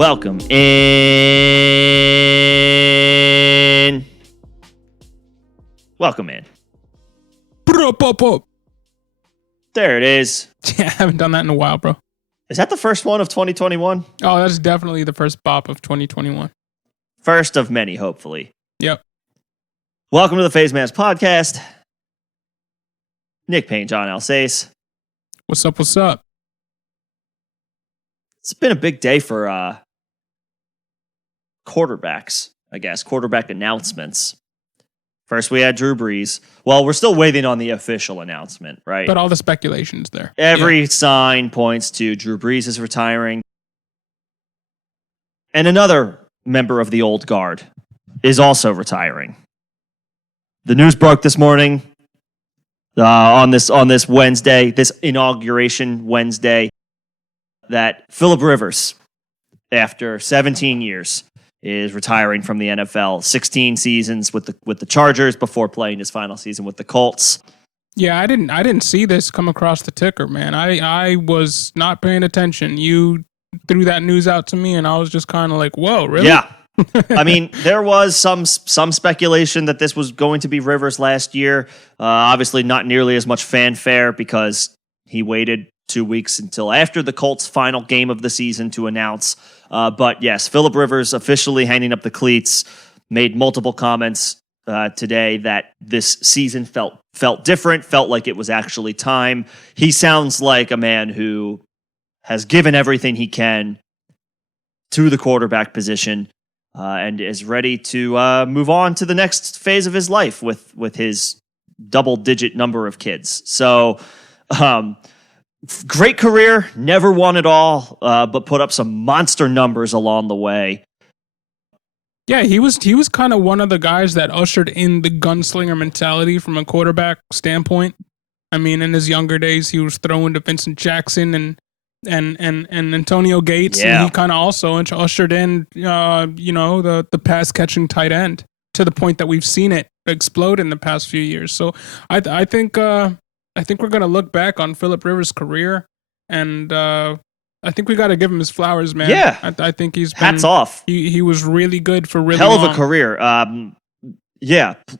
Welcome in. Welcome in. There it is. Yeah, I haven't done that in a while, bro. Is that the first one of 2021? Oh, that's definitely the first bop of 2021. First of many, hopefully. Yep. Welcome to the Phase Mans Podcast. Nick Payne, John Alsace. What's up? What's up? It's been a big day for quarterbacks, I guess. Quarterback announcements. First, we had Drew Brees. Well, we're still waiting on the official announcement, right? But all the speculation's there. Every sign points to Drew Brees is retiring. And another member of the old guard is also retiring. The news broke this morning on this Wednesday, this inauguration Wednesday, that Phillip Rivers, after 17 years, is retiring from the NFL. 16 seasons with the Chargers before playing his final season with the Colts. Yeah, I didn't see this come across the ticker, man. I was not paying attention. You threw that news out to me, and I was just kind of like, "Whoa, really?" Yeah. I mean, there was some speculation that this was going to be Rivers last year. Obviously, not nearly as much fanfare because he waited 2 weeks until after the Colts' final game of the season to announce. But yes, Phillip Rivers officially hanging up the cleats, made multiple comments today that this season felt different, felt like it was actually time. He sounds like a man who has given everything he can to the quarterback position and is ready to move on to the next phase of his life with his double-digit number of kids. So, great career, never won it all, but put up some monster numbers along the way. Yeah, he was kind of one of the guys that ushered in the gunslinger mentality from a quarterback standpoint. I mean, in his younger days, he was throwing to Vincent Jackson and Antonio Gates, Yeah. and he kind of also ushered in, the pass catching tight end to the point that we've seen it explode in the past few years. So I think we're gonna look back on Phillip Rivers' career, and I think we got to give him his flowers, man. Yeah, I think he's been, hats off. He was really good for really hell long. of a career.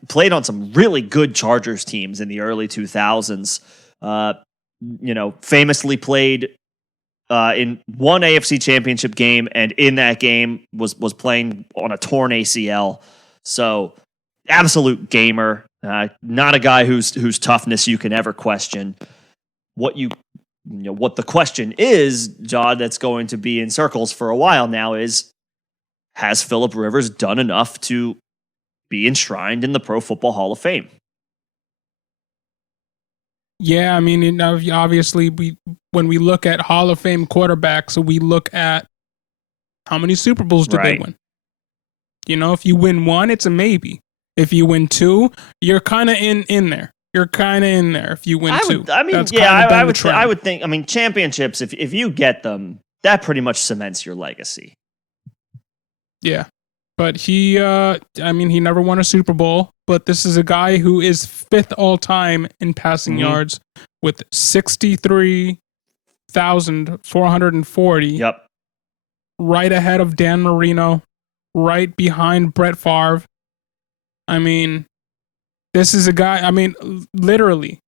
Played on some really good Chargers teams in the early 2000s. Famously played in one AFC Championship game, and in that game was playing on a torn ACL. So, absolute gamer. Not a guy whose toughness you can ever question. What the question is, John, that's going to be in circles for a while now is, has Phillip Rivers done enough to be enshrined in the Pro Football Hall of Fame? Yeah, I mean, obviously, when we look at Hall of Fame quarterbacks, we look at how many Super Bowls did they win. If you win one, it's a maybe. If you win two, you're kind of in there. You're kind of in there if you win two. I would think. I mean, championships. If you get them, that pretty much cements your legacy. Yeah, but he never won a Super Bowl. But this is a guy who is fifth all time in passing yards with 63,440. Yep. Right ahead of Dan Marino, right behind Brett Favre. I mean, this is a guy, literally,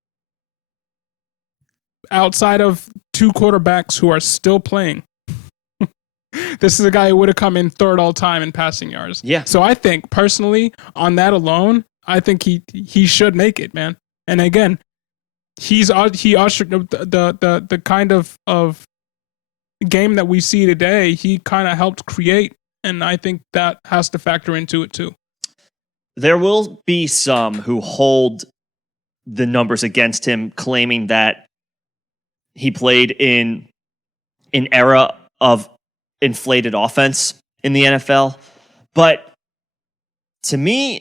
outside of two quarterbacks who are still playing, this is a guy who would have come in third all time in passing yards. Yeah. So I think, personally, on that alone, I think he should make it, man. And again, he ushered the kind of game that we see today, he kind of helped create, and I think that has to factor into it too. There will be some who hold the numbers against him, claiming that he played in an era of inflated offense in the NFL. But to me,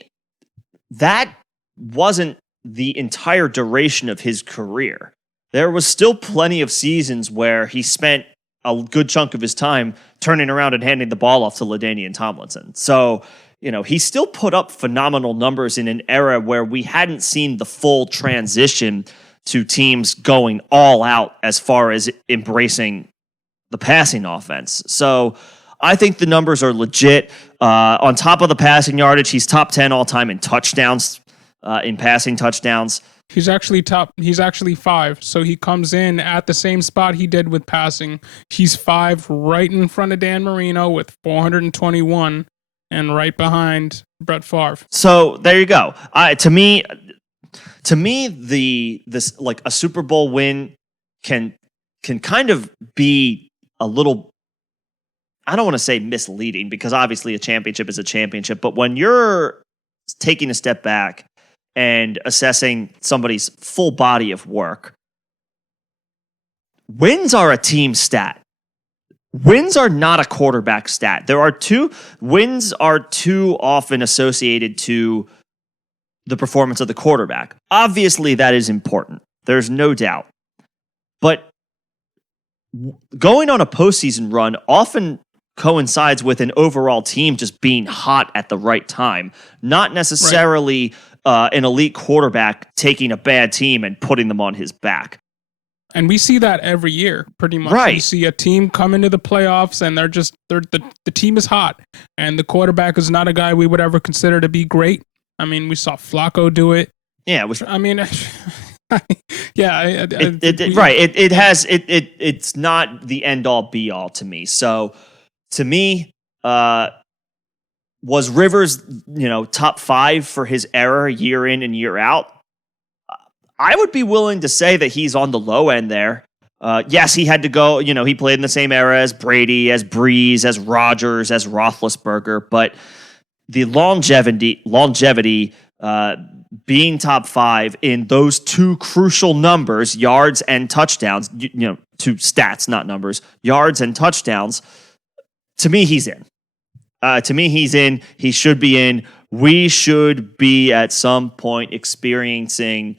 that wasn't the entire duration of his career. There was still plenty of seasons where he spent a good chunk of his time turning around and handing the ball off to LaDainian Tomlinson. So, he still put up phenomenal numbers in an era where we hadn't seen the full transition to teams going all out as far as embracing the passing offense. So I think the numbers are legit. On top of the passing yardage, he's top 10 all time in touchdowns, in passing touchdowns. He's actually He's actually 5. So he comes in at the same spot he did with passing. He's 5 right in front of Dan Marino with 421 and right behind Brett Favre. So there you go. To me, this like a Super Bowl win can kind of be a little, I don't want to say misleading, because obviously a championship is a championship, but when you're taking a step back and assessing somebody's full body of work, wins are a team stat. Wins are not a quarterback stat. Wins are too often associated to the performance of the quarterback. Obviously, that is important. There's no doubt. But going on a postseason run often coincides with an overall team just being hot at the right time, not necessarily an elite quarterback taking a bad team and putting them on his back. And we see that every year, pretty much. Right. You see a team come into the playoffs and the team is hot, and the quarterback is not a guy we would ever consider to be great. I mean, we saw Flacco do it. Yeah, yeah. It's not the end all be all to me. So to me, was Rivers, top 5 for his era year in and year out? I would be willing to say that he's on the low end there. Yes, he had to go, he played in the same era as Brady, as Breeze, as Rodgers, as Roethlisberger, but the longevity, being top 5 in those two crucial numbers, yards and touchdowns, two stats, not numbers, yards and touchdowns, to me, he's in. He should be in. We should be at some point experiencing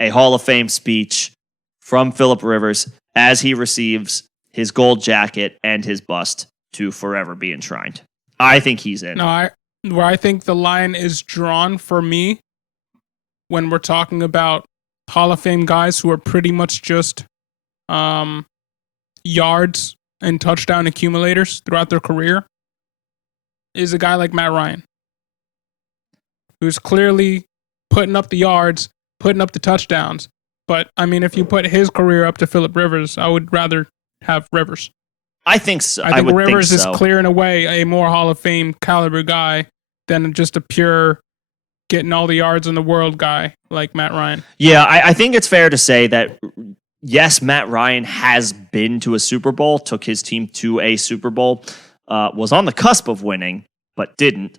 a Hall of Fame speech from Phillip Rivers as he receives his gold jacket and his bust to forever be enshrined. I think he's in. No, where I think the line is drawn for me when we're talking about Hall of Fame guys who are pretty much just yards and touchdown accumulators throughout their career is a guy like Matt Ryan, who's clearly putting up the yards, putting up the touchdowns. But, I mean, if you put his career up to Phillip Rivers, I would rather have Rivers. I think so. I think Rivers is clearing away a more Hall of Fame caliber guy than just a pure getting all the yards in the world guy like Matt Ryan. Yeah, I think it's fair to say that, yes, Matt Ryan has been to a Super Bowl, took his team to a Super Bowl, was on the cusp of winning, but didn't.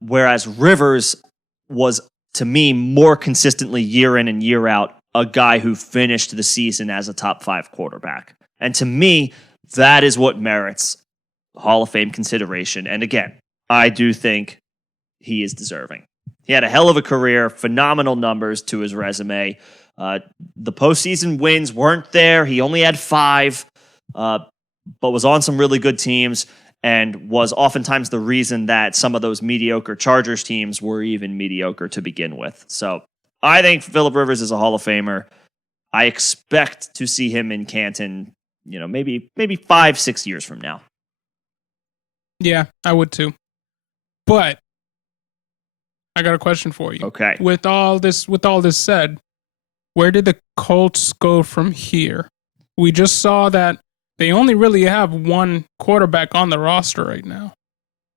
Whereas Rivers was, to me, more consistently year in and year out, a guy who finished the season as a top 5 quarterback. And to me, that is what merits Hall of Fame consideration. And again, I do think he is deserving. He had a hell of a career, phenomenal numbers to his resume. The postseason wins weren't there. He only had 5, but was on some really good teams and was oftentimes the reason that some of those mediocre Chargers teams were even mediocre to begin with. So I think Phillip Rivers is a Hall of Famer. I expect to see him in Canton, maybe 5-6 years from now. Yeah, I would too. But I got a question for you. Okay. With all this said, where did the Colts go from here? We just saw that they only really have one quarterback on the roster right now,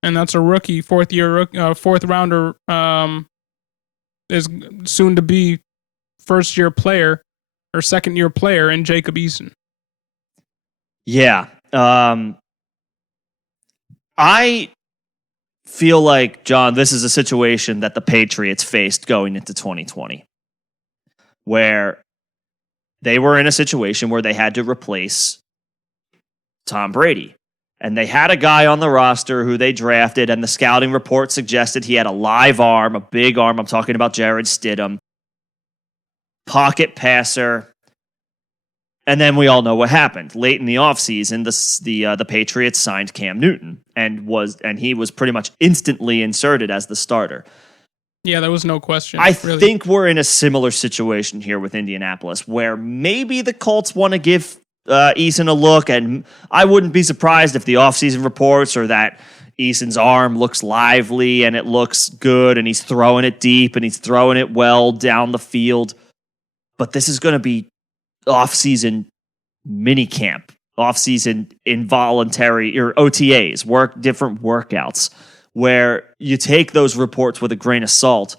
and that's a rookie, fourth rounder, is soon to be first year player or second year player in Jacob Eason. Yeah. I feel like, John, this is a situation that the Patriots faced going into 2020, where they were in a situation where they had to replace Tom Brady. And they had a guy on the roster who they drafted, and the scouting report suggested he had a live arm, a big arm. I'm talking about Jared Stidham, pocket passer. And then we all know what happened. Late in the offseason, the Patriots signed Cam Newton, and he was pretty much instantly inserted as the starter. Yeah, there was no question. I think we're in a similar situation here with Indianapolis, where maybe the Colts want to give Eason a look, and I wouldn't be surprised if the offseason reports are that Eason's arm looks lively and it looks good and he's throwing it deep and he's throwing it well down the field. But this is going to be off-season mini camp, off-season involuntary or OTAs, different workouts, where you take those reports with a grain of salt.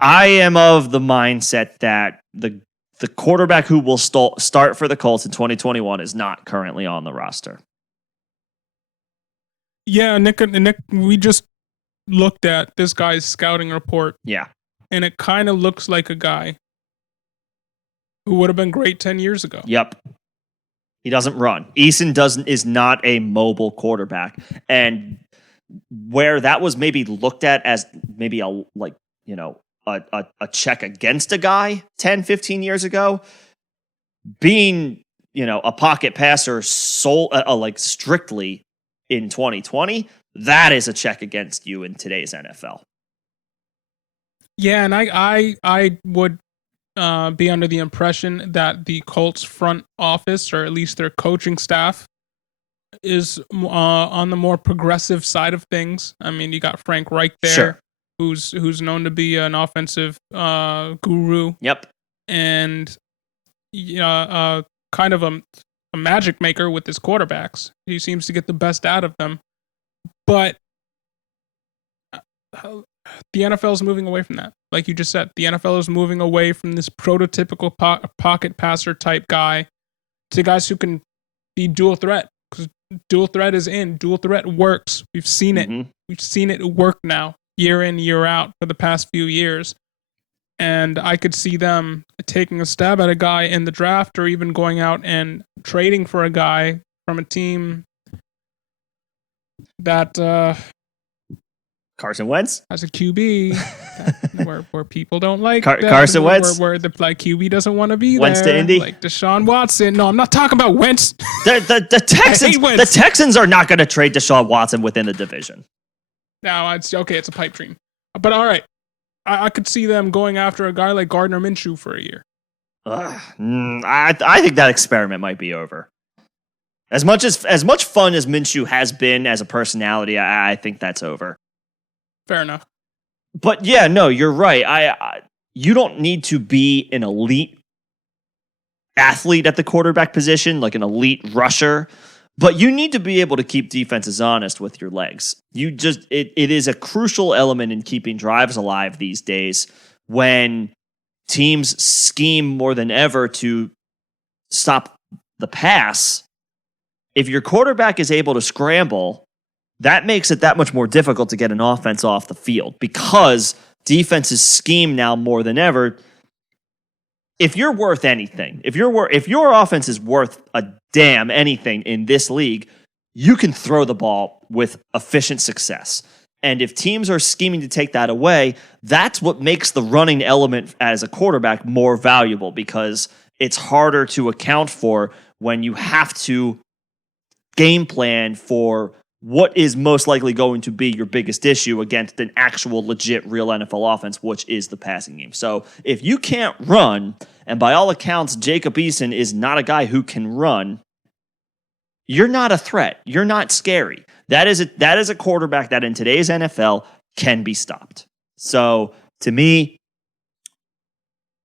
I am of the mindset that the quarterback who will start for the Colts in 2021 is not currently on the roster. Yeah, Nick, we just looked at this guy's scouting report. Yeah. And it kind of looks like a guy who would have been great 10 years ago. Yep. He doesn't run. Eason is not a mobile quarterback. And where that was maybe looked at as maybe a check against a guy 10, 15 years ago, being, a pocket passer strictly in 2020, that is a check against you in today's NFL. Yeah, and I would be under the impression that the Colts front office, or at least their coaching staff, is on the more progressive side of things. I mean, you got Frank Reich there, sure, who's known to be an offensive guru. Yep, and kind of a magic maker with his quarterbacks. He seems to get the best out of them, but the NFL is moving away from that. Like you just said, the NFL is moving away from this prototypical pocket passer type guy to guys who can be dual threat, because dual threat is in. Dual threat works. We've seen it. Mm-hmm. We've seen it work now, year in, year out for the past few years. And I could see them taking a stab at a guy in the draft, or even going out and trading for a guy from a team that Carson Wentz has a QB where people don't like Carson Wentz, where the QB doesn't want to be Wentz there, to Indy, like Deshaun Watson. No, I'm not talking about Wentz. The Texans. The Texans are not going to trade Deshaun Watson within the division. No, it's okay. It's a pipe dream, but all right. I could see them going after a guy like Gardner Minshew for a year. I think that experiment might be over. As much fun as Minshew has been as a personality, I think that's over. Fair enough. But yeah, no, you're right. You don't need to be an elite athlete at the quarterback position, like an elite rusher. But you need to be able to keep defenses honest with your legs. It is a crucial element in keeping drives alive these days when teams scheme more than ever to stop the pass. If your quarterback is able to scramble, that makes it that much more difficult to get an offense off the field, because defenses scheme now more than ever. If you're worth anything, if your offense is worth a damn anything in this league, you can throw the ball with efficient success. And if teams are scheming to take that away, that's what makes the running element as a quarterback more valuable, because it's harder to account for when you have to game plan for what is most likely going to be your biggest issue against an actual legit real NFL offense, which is the passing game. So if you can't run, and by all accounts, Jacob Eason is not a guy who can run, you're not a threat. You're not scary. That is a quarterback that in today's NFL can be stopped. So to me,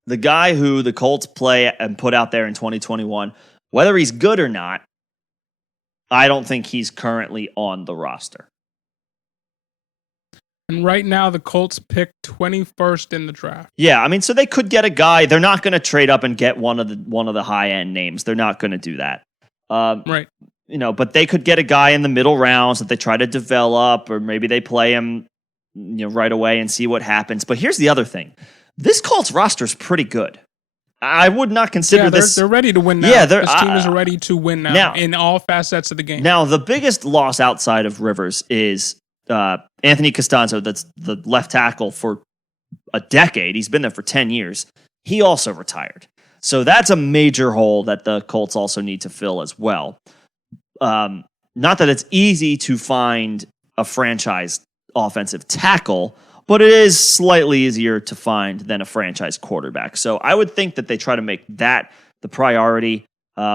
the guy who the Colts play and put out there in 2021, whether he's good or not, I don't think he's currently on the roster. And right now, the Colts pick 21st in the draft. Yeah, I mean, so they could get a guy. They're not going to trade up and get one of the high end names. They're not going to do that. Right. But they could get a guy in the middle rounds that they try to develop, or maybe they play him, right away and see what happens. But here's the other thing: this Colts roster is pretty good. I would not consider this. They're ready to win now. Yeah, this team is ready to win now in all facets of the game. Now, the biggest loss outside of Rivers is Anthony Costanzo. That's the left tackle for a decade. He's been there for 10 years. He also retired. So that's a major hole that the Colts also need to fill as well. Not that it's easy to find a franchise offensive tackle, but it is slightly easier to find than a franchise quarterback. So I would think that they try to make that the priority.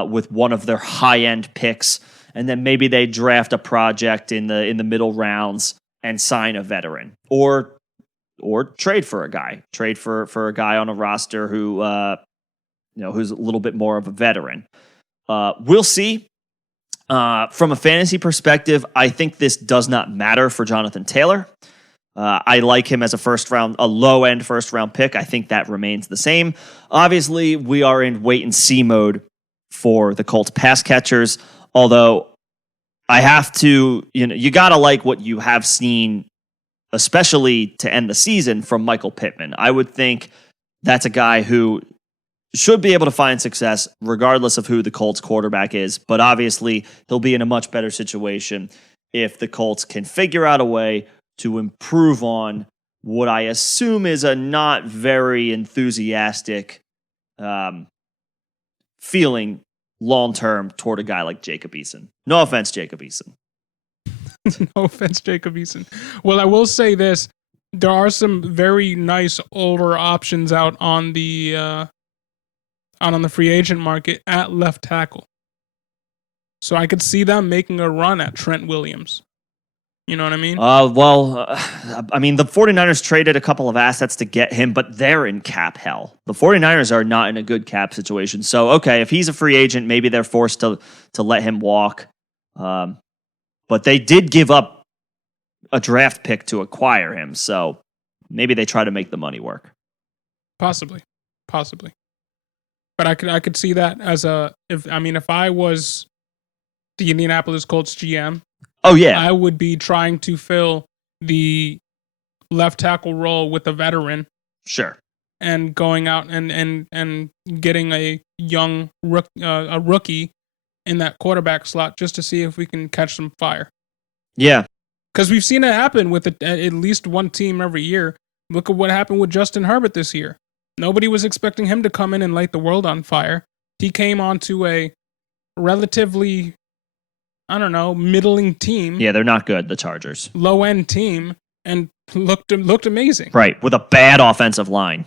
with one of their high-end picks, and then maybe they draft a project in the middle rounds and sign a veteran, or trade for a guy, for a guy on a roster who who's a little bit more of a veteran. We'll see. From a fantasy perspective, I think this does not matter for Jonathan Taylor. I like him as a low-end first-round pick. I think that remains the same. Obviously, we are in wait-and-see mode for the Colts pass catchers, although I have to, you got to like what you have seen, especially to end the season, from Michael Pittman. I would think that's a guy who should be able to find success regardless of who the Colts quarterback is, but obviously he'll be in a much better situation if the Colts can figure out a way to improve on what I assume is a not very enthusiastic feeling long-term toward a guy like Jacob Eason. No offense, Jacob Eason. No offense, Jacob Eason. Well, I will say this. There are some very nice older options out on the free agent market at left tackle. So I could see them making a run at Trent Williams. You know what I mean? I mean, the 49ers traded a couple of assets to get him, but they're in cap hell. The 49ers are not in a good cap situation. So, okay, if he's a free agent, maybe they're forced to let him walk. But they did give up a draft pick to acquire him. So maybe they try to make the money work. Possibly. But I could see that as if I was the Indianapolis Colts GM, oh yeah, I would be trying to fill the left tackle role with a veteran. Sure. And going out and getting a young rookie in that quarterback slot just to see if we can catch some fire. Yeah. Because we've seen it happen with at least one team every year. Look at what happened with Justin Herbert this year. Nobody was expecting him to come in and light the world on fire. He came onto a relatively, middling team. Yeah, they're not good, the Chargers. Low-end team, and looked amazing. Right, with a bad offensive line.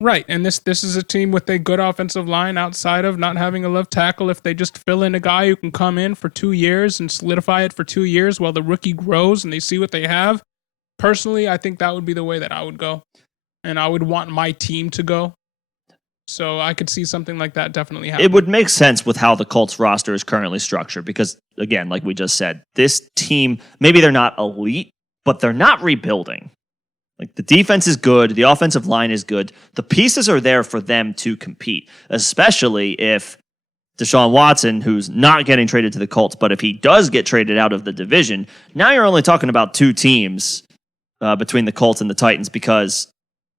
Right, and this is a team with a good offensive line outside of not having a left tackle. If they just fill in a guy who can come in for 2 years and solidify it for 2 years while the rookie grows and they see what they have, personally, I think that would be the way that I would go. And I would want my team to go. So I could see something like that definitely happen. It would make sense with how the Colts roster is currently structured because, again, like we just said, this team, maybe they're not elite, but they're not rebuilding. Like, the defense is good. The offensive line is good. The pieces are there for them to compete, especially if Deshaun Watson, who's not getting traded to the Colts, but if he does get traded out of the division, now you're only talking about 2 teams between the Colts and the Titans because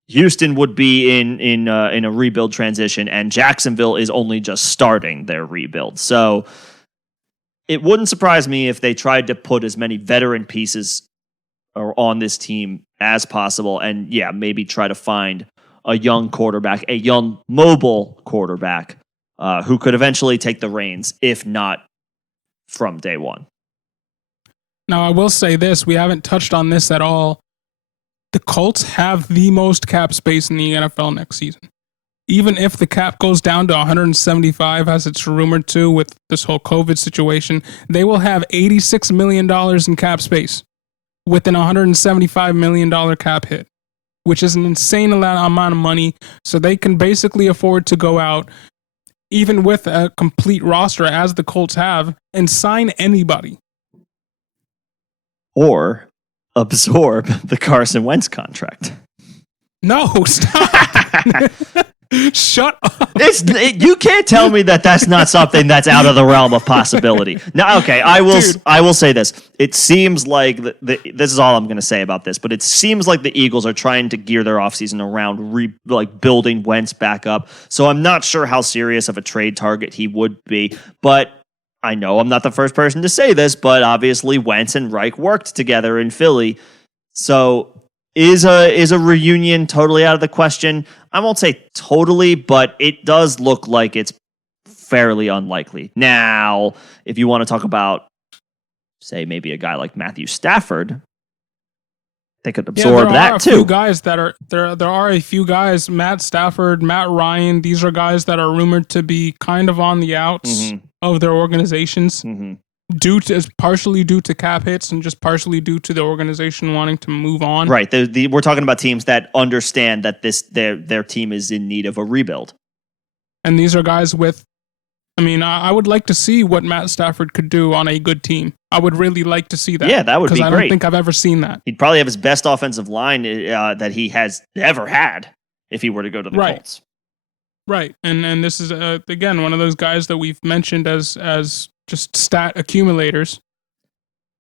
Houston would be in a rebuild transition, and Jacksonville is only just starting their rebuild. So it wouldn't surprise me if they tried to put as many veteran pieces on this team as possible, and maybe try to find a young quarterback, a young mobile quarterback who could eventually take the reins, if not from day one. Now, I will say this: we haven't touched on this at all. The Colts have the most cap space in the NFL next season. Even if the cap goes down to 175, as it's rumored to with this whole COVID situation, they will have $86 million in cap space with an $175 million cap hit, which is an insane amount of money. So they can basically afford to go out, even with a complete roster, as the Colts have, and sign anybody. Or absorb the Carson Wentz contract. No, stop. Shut up. You can't tell me that that's not something that's out of the realm of possibility. Now, okay, I will say this. It seems like this is all I'm going to say about this, but it seems like the Eagles are trying to gear their offseason around building Wentz back up. So I'm not sure how serious of a trade target he would be, but I know I'm not the first person to say this, but obviously Wentz and Reich worked together in Philly. So is a reunion totally out of the question? I won't say totally, but it does look like it's fairly unlikely. Now, if you want to talk about, say, maybe a guy like Matthew Stafford, they could absorb that too. There are a few guys, Matt Stafford, Matt Ryan. These are guys that are rumored to be kind of on the outs of their organizations, partially due to cap hits and just partially due to the organization wanting to move on. Right. We're talking about teams that understand that their team is in need of a rebuild. And these are guys with. I mean, I would like to see what Matt Stafford could do on a good team. I would really like to see that. Yeah, that would be great. Because I don't think I've ever seen that. He'd probably have his best offensive line that he has ever had if he were to go to the Colts. Right. And this is, again, one of those guys that we've mentioned as just stat accumulators.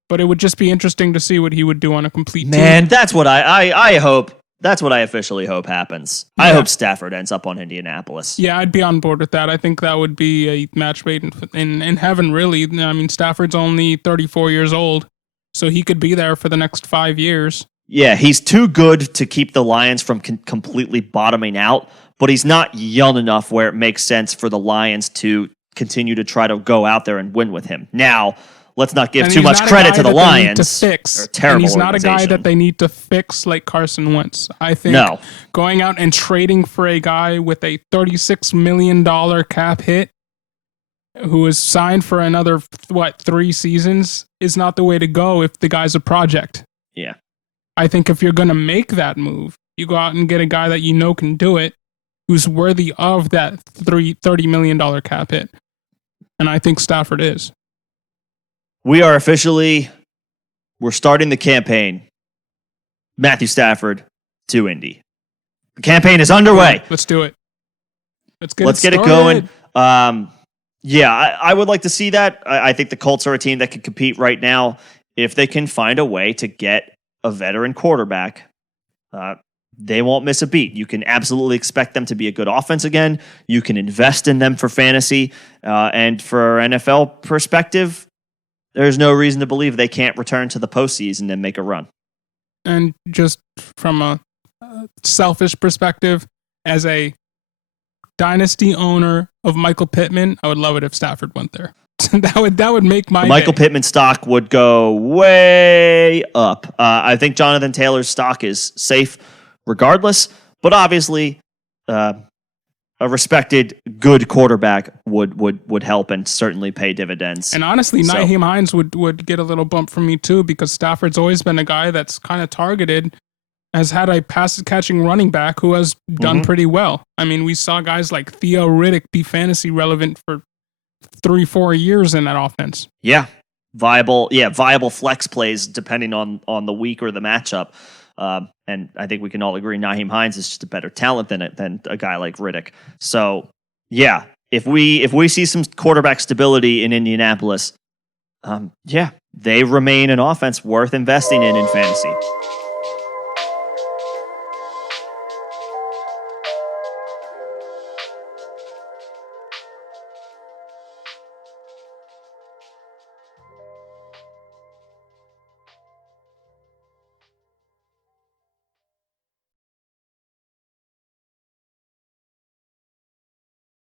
But it would just be interesting to see what he would do on a complete team. Man, that's what I hope. That's what I officially hope happens. Yeah. I hope Stafford ends up on Indianapolis. Yeah, I'd be on board with that. I think that would be a match made in heaven, really. I mean, Stafford's only 34 years old, so he could be there for the next 5 years. Yeah, he's too good to keep the Lions from completely bottoming out, but he's not young enough where it makes sense for the Lions to continue to try to go out there and win with him. Now, let's not give too much credit to the Lions. And he's not a guy that they need to fix like Carson Wentz. I think going out and trading for a guy with a $36 million cap hit who is signed for another, 3 seasons is not the way to go if the guy's a project. Yeah. I think if you're going to make that move, you go out and get a guy that you know can do it, who's worthy of that $30 million cap hit. And I think Stafford is. We're starting the campaign. Matthew Stafford to Indy. The campaign is underway. Let's do it. Let's get it going. I would like to see that. I think the Colts are a team that can compete right now. If they can find a way to get a veteran quarterback, they won't miss a beat. You can absolutely expect them to be a good offense again. You can invest in them for fantasy. And for NFL perspective, there's no reason to believe they can't return to the postseason and make a run. And just from a selfish perspective, as a dynasty owner of Michael Pittman, I would love it if Stafford went there. that would make my Michael day. Pittman stock would go way up. I think Jonathan Taylor's stock is safe regardless, but obviously a respected, good quarterback would help and certainly pay dividends. And honestly, Nyheim Hines would get a little bump from me too, because Stafford's always been a guy that's kind of targeted, has had a pass-catching running back who has done pretty well. I mean, we saw guys like Theo Riddick be fantasy relevant for 3-4 years in that offense. Yeah, viable flex plays depending on the week or the matchup. And I think we can all agree Nyheim Hines is just a better talent than a guy like Riddick. So, yeah, if we see some quarterback stability in Indianapolis, they remain an offense worth investing in fantasy.